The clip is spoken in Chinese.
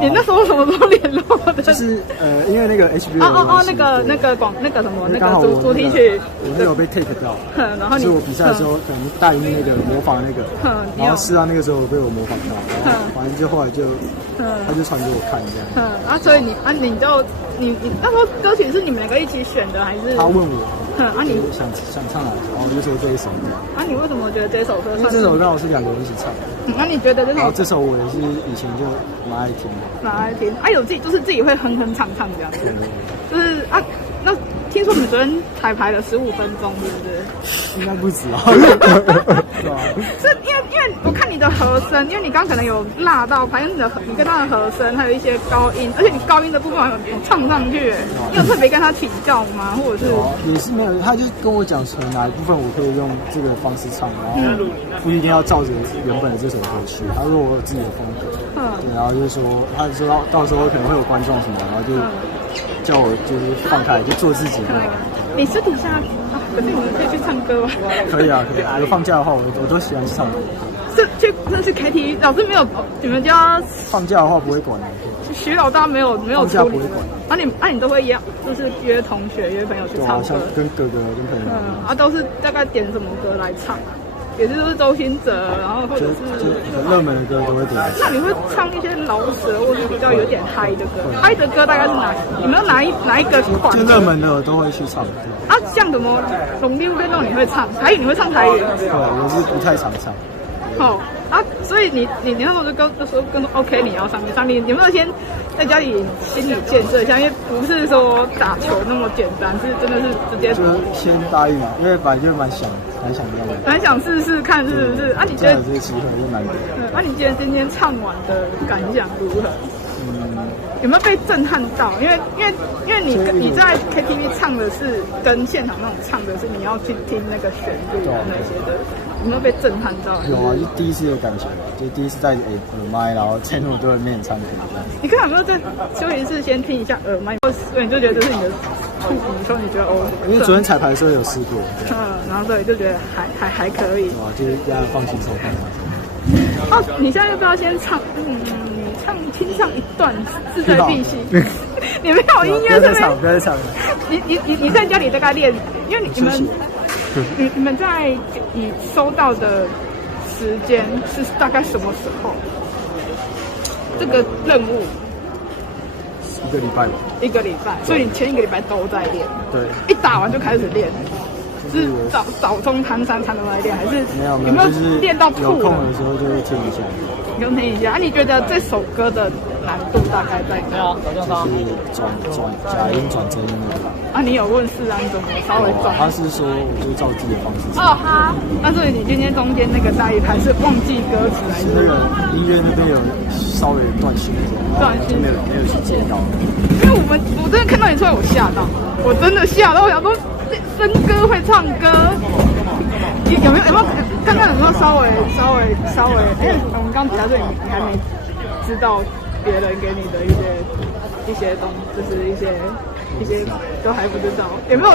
你那时候什么时候联络的？就是因为那个 HBO 那个什么那个主题曲，我没有被 take 到，然后是我比赛的时候可能大荧幕那个模仿那个，然后是啊那个时候被我模仿到，然后反正就后来就他就传给我看这样。所以你那时候歌曲是你们两个一起选的还是？他问我，你想唱哪首，然后我就说这一首。你为什么觉得这首歌？因为这首刚好是两个人一起唱。那你觉得这首？然后这首我也是以前就蛮爱听的。蛮爱听，有自己会哼哼唱唱这样子。就是那听说你昨天彩排了15分钟，是不是？应该不止啊。对啊。是因为我看你的和声，因为你刚刚可能有辣到，反正你跟他的和声还有一些高音，而且你高音的部分有唱上去，你有特别跟他请教吗？或者是？也是没有，他就跟我讲说哪一部分我可以用这个方式唱，然后不一定要照着原本的这首歌去。他说我有自己的风格，对，然后就说他说到时候可能会有观众什么，然后就叫我就是放开，就做自己的。你私底下可是你们可以去唱歌吗？可以啊，可以。我放假的话，我都喜欢去唱歌。去 KTV， 老师没有，你们家放假的话不会管的。徐老大没有放假不会管。你都会就是约同学约朋友去唱歌，像跟哥哥跟朋友。都是大概点什么歌来唱啊？也是都是周兴哲，然后或者是热门的歌都会点。那你会唱一些饶舌或是比较有点嗨的歌？嗨的歌大概是你们哪一个款？就热门的我都会去唱。像什么《龙溜溜》你会唱台语？你会唱台语？对，我是不太常唱。所以你那时候就说跟 OK 你要上去唱，你有没有先在家里心理建设一下？因为不是说打球那么简单，是真的是直接就先答应嘛，因为本来就蛮想要的，蛮想试试看是不是？你觉得有这个机会就难得。你觉得今天唱完的感想如何？有没有被震撼到？因为你在 KTV 唱的是跟现场那种唱的是你要去听那个旋律那些的，有没有被震撼到？有啊，就第一次的感觉，就第一次在耳麦，然后在那么多人面前唱歌这样。你看有没有在休息室先听一下耳麦，所以你就觉得这是你的触笔，说你觉得因为昨天彩排的时候有试过，然后对就觉得还可以，就是让他放轻松看。你现在要不要先唱？听唱一段势在必行。你没有音乐是不是？不要再唱了。你在家里大概练，因为你们在你收到的时间是大概什么时候？这个任务1个礼拜吧。1个礼拜，所以你前1个礼拜都在练。对。一打完就开始练。是早中谈3餐都在练，还是有没有练到吐？有空的时候就会听一下。就听一下。你觉得这首歌的难度大概在哪？就是假音转真音的。你有问世安怎么稍微转？他是说我就照自己的方式唱。那所以你今天中间那个那一排是忘记歌词还是？那个音乐那边有稍微断讯，没有去接到。因为我真的看到你出来，我吓到，我真的吓到，我想说森哥会唱歌。有没有刚刚有没有稍微？因为我们刚提到这里，你还没知道别人给你的一些东西，就是一些都还不知道，有没有？